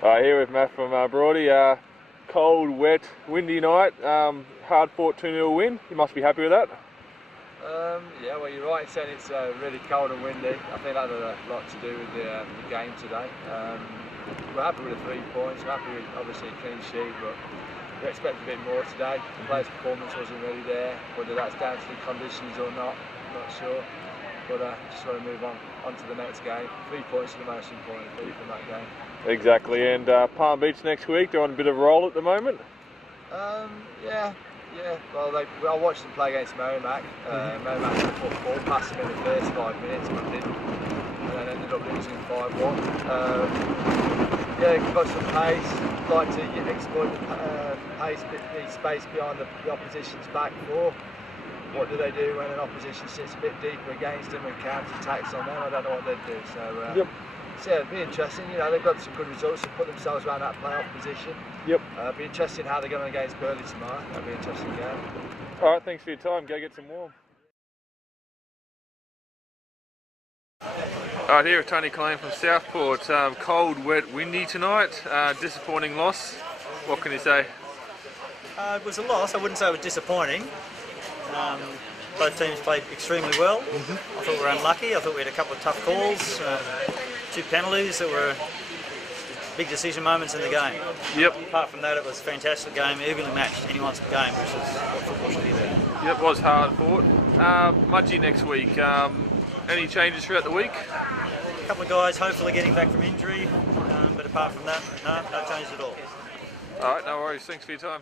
Here with Matt from Broady. Cold, wet, windy night. Hard fought 2-0 win. You must be happy with that. Yeah, well, you're right in saying it's really cold and windy. I think that had a lot to do with the game today. We're happy with the 3 points. We're happy with obviously a clean sheet, but we expect a bit more today. The players' performance wasn't really there. Whether that's down to the conditions or not, I'm not sure. But just want to move on to the next game. 3 points are the most important thing from that game. Exactly, and Palm Beach next week. They're on a bit of a roll at the moment. Yeah. Well, I watched them play against MERRIMAC. MERRIMAC had a football, passed them in the first 5 minutes, but didn't, and then ended up losing 5-1. Yeah, got some pace. Like to exploit the pace, the space behind the opposition's back more. What do they do when an opposition sits a bit deeper against them and counter-attacks on them? I don't know what they'd do. So, So yeah, it'd be interesting. You know, they've got some good results to put themselves around that playoff position. It'd be interesting how they're going against Burley tomorrow. That'll be an interesting game. All right, thanks for your time. Go get some warm. All right, here with Tony Colleen from Southport. Cold, wet, windy tonight. Disappointing loss. What can you say? It was a loss. I wouldn't say it was disappointing. Both teams played extremely well. I thought we were unlucky. I thought we had a couple of tough calls, 2 penalties that were big decision moments in the game. Apart from that, it was a fantastic game, evenly matched, anyone's game, which is what football should be about. It was hard fought. Mudgee next week. Any changes throughout the week? A couple of guys hopefully getting back from injury, but apart from that, no changes at all. All right, no worries. Thanks for your time.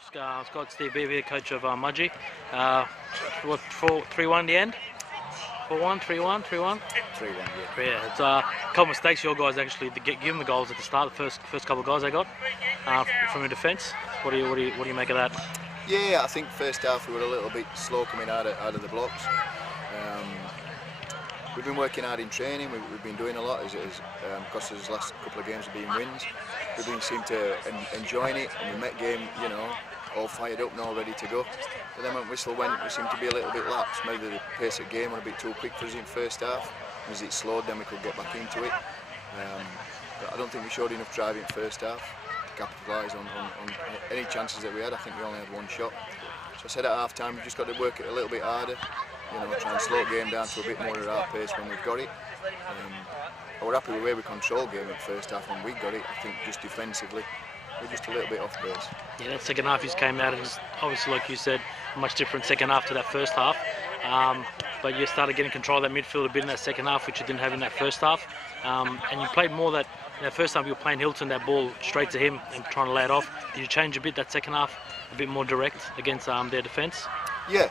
Scott Cedevita here, coach of Mudgee. What, 3-1 in the end? 4-1, 3-1, 3-1? 3-1, yeah. Yeah, it's a couple of mistakes your guys actually to give them the goals at the start. The first couple of goals they got from your defence. What do you make of that? Yeah, I think first half we were a little bit slow coming out of the blocks. We've been working hard in training. We've been doing a lot. Because the last couple of games have been wins. We've seemed to enjoying it, and we met game, you know, all fired up and all ready to go. But then when whistle went, we seemed to be a little bit lax. Maybe the pace of the game went a bit too quick for us in first half. As it slowed, then we could get back into it. But I don't think we showed enough drive in first half to capitalise on any chances that we had. I think we only had one shot. So I said at half time, we've just got to work it a little bit harder. You know, try and slow the game down to a bit more at our pace when we've got it. But we're happy with the way we controlled the game in the first half when we got it. I think just defensively, we're just a little bit off pace. Yeah, that second half just came out, and obviously, like you said, a much different second half to that first half. But you started getting control of that midfield a bit in that second half, which you didn't have in that first half. And you played more that. In that first half, you were playing Hilton, that ball straight to him and trying to lay it off. Did you change a bit that second half, a bit more direct against their defence? Yeah.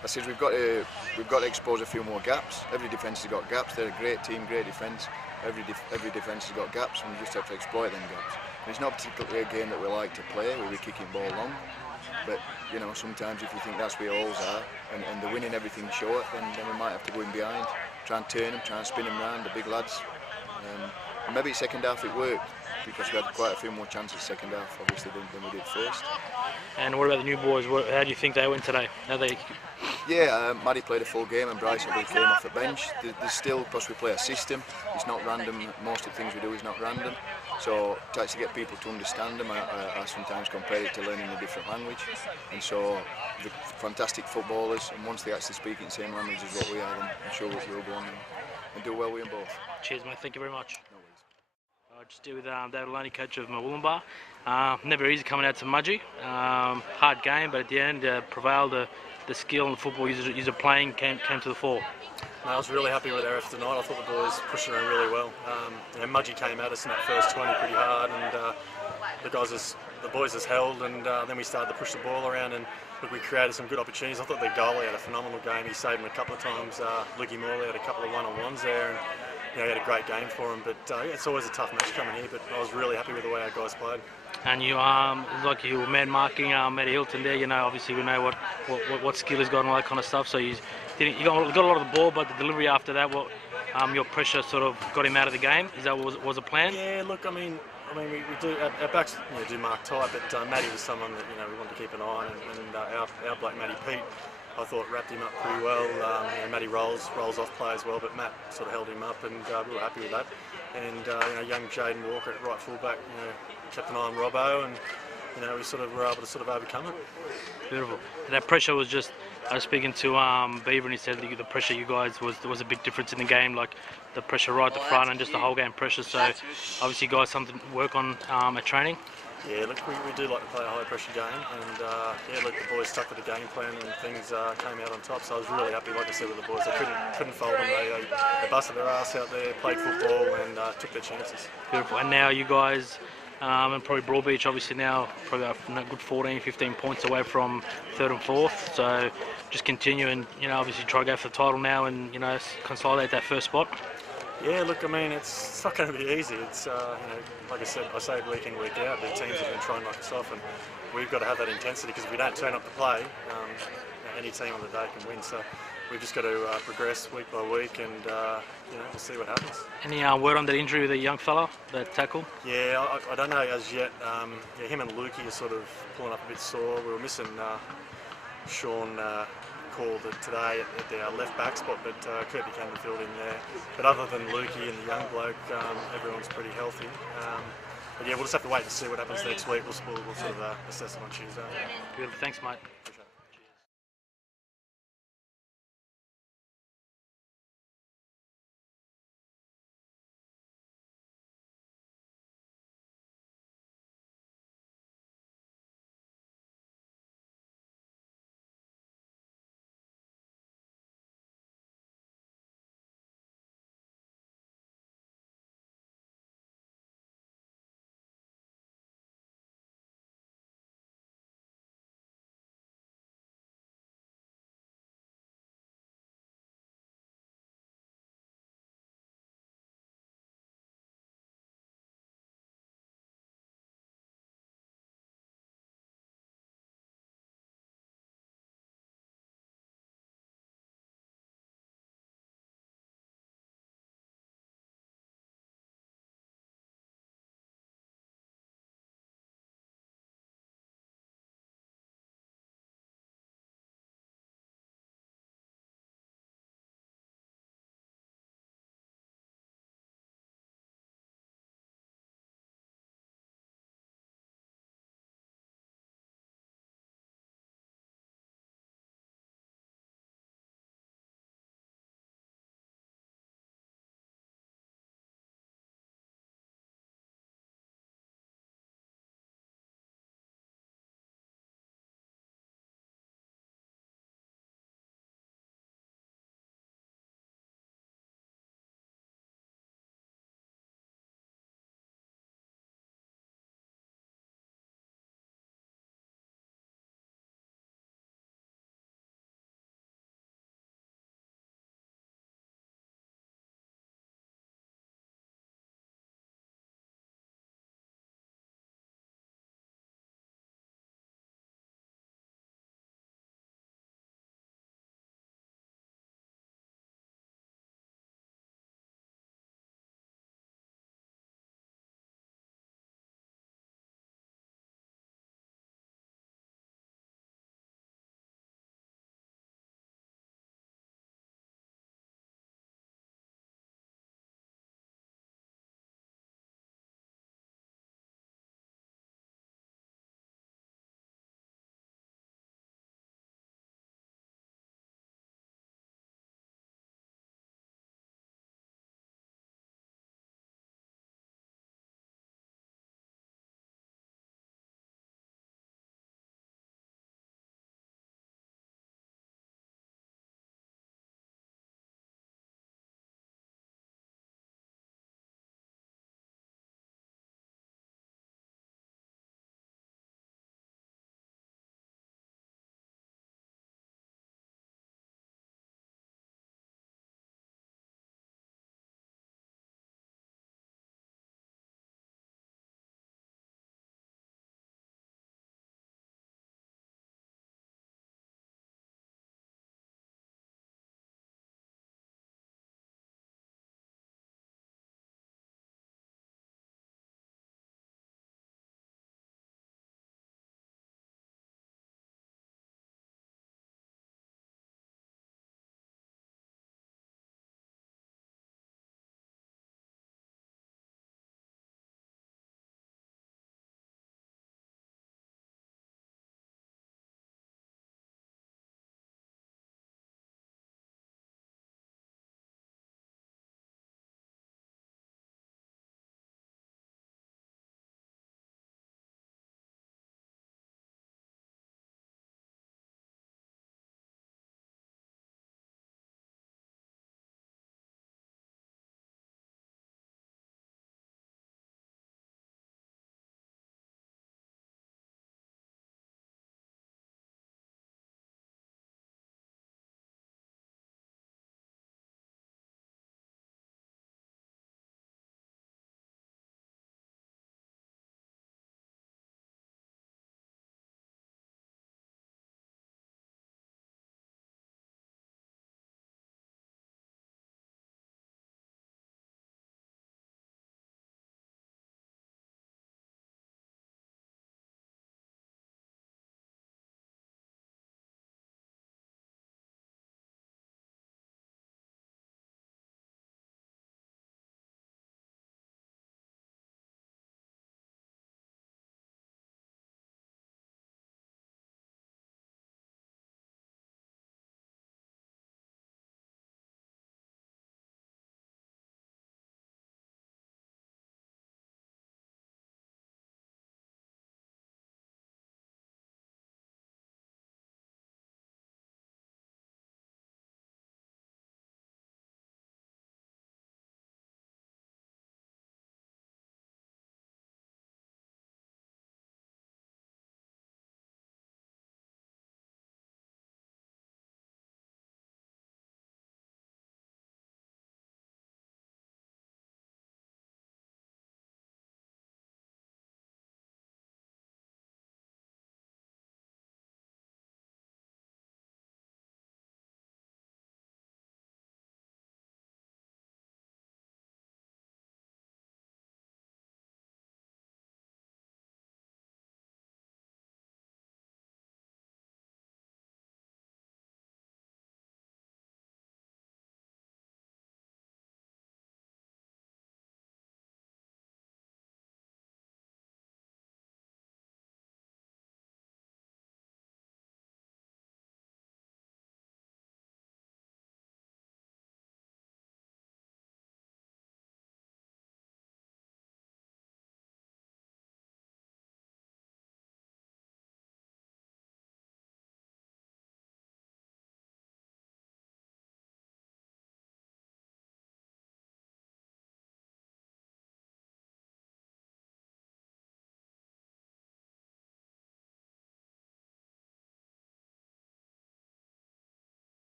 I said we've got to expose a few more gaps. Every defence has got gaps. They're a great team, great defence. Every defence has got gaps, and we just have to exploit them gaps. And it's not particularly a game that we like to play, where we're kicking ball long. But you know, sometimes if you think that's where holes are, and they're winning everything short, then we might have to go in behind, try and turn them, try and spin them round, the big lads. And maybe second half it worked, because we had quite a few more chances second half, obviously, than we did first. And what about the new boys? How do you think they went today? Yeah, Maddie played a full game and Bryce came off the bench. There's still, because we play a system, it's not random. Most of the things we do is not random. So to actually get people to understand them, I sometimes compare it to learning a different language. And so the fantastic footballers, and once they actually speak in the same language as what we are, then I'm sure we'll go on and do well with them both. Cheers, mate. Thank you very much. No worries. Just here with David Loney, coach of MURWILLUMBAH. Never easy coming out to Mudgee. Hard game, but at the end prevailed. The skill and the football you're playing came to the fore. I was really happy with our effort tonight. I thought the boys pushed around really well. Mudgee came at us in that first 20 pretty hard, and the boys has held, and then we started to push the ball around, and look, we created some good opportunities. I thought the goalie had a phenomenal game. He saved him a couple of times. Lukey Morley had a couple of one-on-ones there, and he had a great game for him. But it's always a tough match coming here, but I was really happy with the way our guys played. And you, like you were man marking Matty Hilton there. You know, obviously we know what skill he's got and all that kind of stuff. So you got a lot of the ball, but the delivery after that, your pressure sort of got him out of the game. Is that was a plan? Yeah, look, I mean, we do our backs do mark tight, but Matty was someone that we wanted to keep an eye on, and our bloke Matty Pete, I thought wrapped him up pretty well. Matty rolls off play as well, but Matt sort of held him up, and we were happy with that. And young Jaden Walker at right fullback, kept an eye on Robbo, and we sort of were able to overcome it. Beautiful. And that pressure was just. I was speaking to Beaver, and he said the pressure you guys was a big difference in the game, like the pressure right at the front and just the whole game pressure. So obviously you guys something to work on at training. Yeah, look, we do like to play a high pressure game, and look, the boys stuck with the game plan, and things came out on top. So I was really happy, like I said, with the boys. They couldn't fold them. They busted their ass out there, played football, and took their chances. Beautiful. And now you guys. And probably Broadbeach obviously now probably a good 14-15 points away from 3rd and 4th, so just continue and obviously try to go for the title now and consolidate that first spot. Yeah, look, I mean it's not going to be easy. It's like I said, I say it week in, week out, the teams have been trying to knock us off, and we've got to have that intensity, because if we don't turn up to play, any team on the day can win. So we've just got to progress week by week, and we'll see what happens. Any word on that injury with the young fella, that tackle? Yeah, I don't know as yet. Him and Lukey are sort of pulling up a bit sore. We were missing Sean Call today at our left back spot, but Kurt became the field in there. But other than Lukey and the young bloke, everyone's pretty healthy. But yeah, we'll just have to wait and see what happens next week. We'll sort of assess it on Tuesday. Beautiful. Thanks, mate.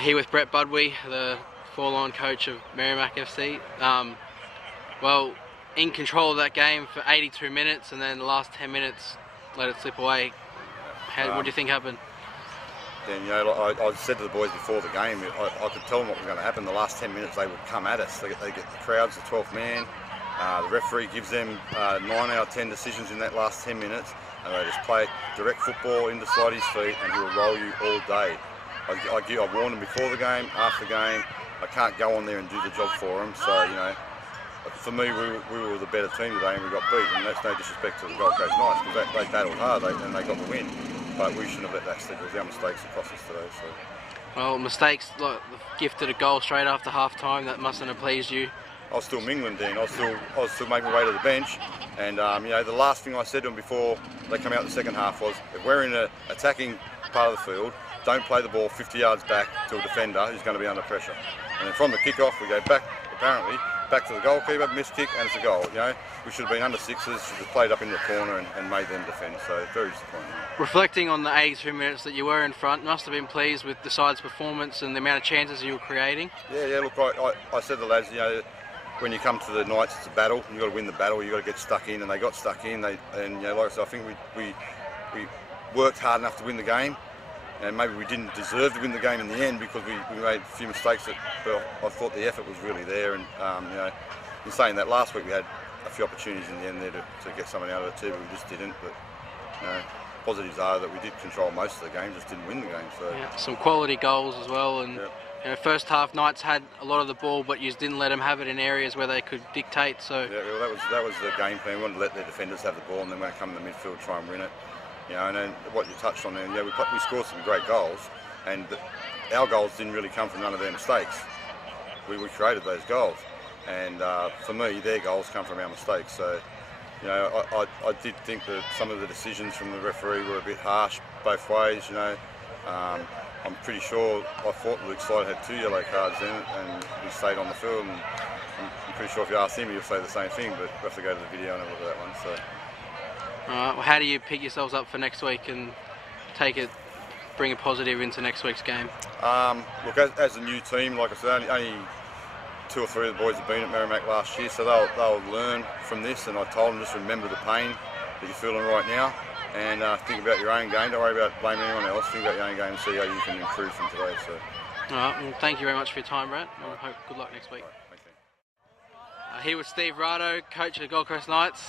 Here with Brett Budwee, the four-line coach of MERRIMAC FC. Well, in control of that game for 82 minutes, and then the last 10 minutes let it slip away. What do you think happened? Then, you know, I said to the boys before the game, I could tell them what was going to happen. The last 10 minutes they would come at us. They get the crowds, the 12th man. The referee gives them 9 out of 10 decisions in that last 10 minutes, and they just play direct football into Slidey's feet, and he'll roll you all day. I warned them before the game, after the game. I can't go on there and do the job for them. So, you know, for me, we were the better team today, and we got beat. And that's no disrespect to the Gold Coast Knights, because they battled hard and they got the win. But we shouldn't have let that slip. It was our mistakes that cost us today. So. Well, mistakes, like gifted a goal straight after half time. That mustn't have pleased you. I was still mingling, Dean. I was still making my way to the bench, and you know, the last thing I said to them before they come out the second half was, if we're in an attacking part of the field, don't play the ball 50 yards back to a defender who's going to be under pressure. And then from the kick-off, we go back, apparently, back to the goalkeeper, missed kick, and it's a goal. You know, we should have been under sixes, should have played up in the corner and made them defend. So very disappointing. Reflecting on the 82 minutes that you were in front, must have been pleased with the side's performance and the amount of chances you were creating. Yeah. Look, I said to the lads, you know, when you come to the Knights, it's a battle. You've got to win the battle. You've got to get stuck in, and they got stuck in. And you know, like I said, I think we worked hard enough to win the game. And maybe we didn't deserve to win the game in the end because we made a few mistakes, but I thought the effort was really there. And you know, in saying that, last week we had a few opportunities in the end there to get something out of it too, but we just didn't. But you know, positives are that we did control most of the game, just didn't win the game. So yeah, some quality goals as well. And yeah. You know, first half Knights had a lot of the ball, but you just didn't let them have it in areas where they could dictate. So yeah, well, that was the game plan. We wanted to let their defenders have the ball, and then when they come in the midfield, try and win it. You know, and then what you touched on there, yeah, we scored some great goals, and our goals didn't really come from none of their mistakes. We created those goals, and for me, their goals come from our mistakes. So, you know, I did think that some of the decisions from the referee were a bit harsh both ways. You know, I'm pretty sure I thought Luke Slide had 2 yellow cards in it, and he stayed on the field. And I'm pretty sure if you ask him, he'll say the same thing. But we have to go to the video and have a look at that one. So. Alright, well, how do you pick yourselves up for next week and bring a positive into next week's game? Look, as a new team, like I said, only 2 or 3 of the boys have been at MERRIMAC last year, so they'll learn from this. And I told them, just remember the pain that you're feeling right now, and think about your own game. Don't worry about blaming anyone else. Think about your own game and see how you can improve from today. So. Alright, well, thank you very much for your time, Brett. I hope good luck next week. Right, here with Steve Rado, coach of the Gold Coast Knights.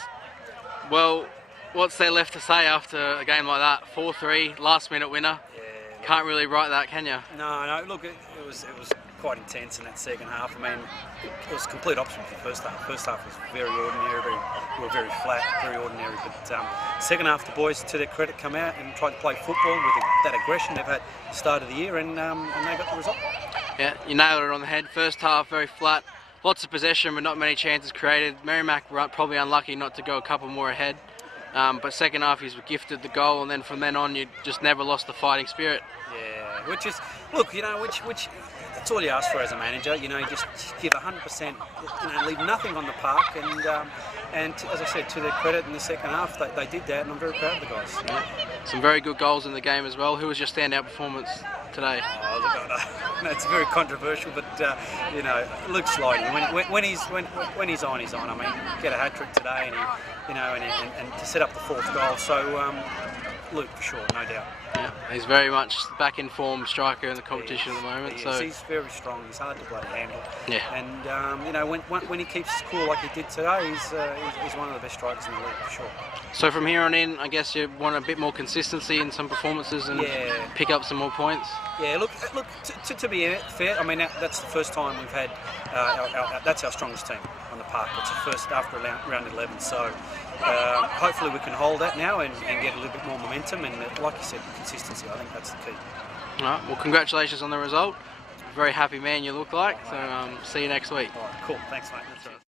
Well, what's there left to say after a game like that? 4-3, last minute winner. Yeah, can't really write that, can you? No. Look, it was quite intense in that second half. I mean, it was complete opposite from the first half. First half was very ordinary. We were very flat, very ordinary. But second half, the boys, to their credit, come out and tried to play football with that aggression they've had at the start of the year, and they got the result. Yeah, you nailed it on the head. First half, very flat. Lots of possession, but not many chances created. MERRIMAC were probably unlucky not to go a couple more ahead. But second half, he's gifted the goal, and then from then on, you just never lost the fighting spirit. Yeah, which is, look, you know, which that's all you ask for as a manager. You know, just give 100%. You know, leave nothing on the park, and as I said, to their credit, in the second half, they did that, and I'm very proud of the guys. Yeah. Some very good goals in the game as well. Who was your standout performance today? Oh, look, it's very controversial, but you know, Luke Slidey, when he's on, he's on. I mean, get a hat trick today, and and to set up the 4th goal. So Luke, for sure, no doubt. Yeah, he's very much back in form striker in the competition at the moment. So he's very strong. He's hard to bloody handle. Yeah. And you know, when he keeps his cool like he did today, he's one of the best strikers in the league for sure. So from here on in, I guess you want a bit more consistency in some performances and pick up some more points. Yeah. Look. To be fair, I mean that's the first time we've had that's our strongest team on the park. It's the first after round 11. So hopefully we can hold that now and get a little bit more momentum, and like you said, consistency. I think that's the key. All right. Well, congratulations on the result. Very happy man you look like. So see you next week. All right, cool. Thanks, mate. That's right.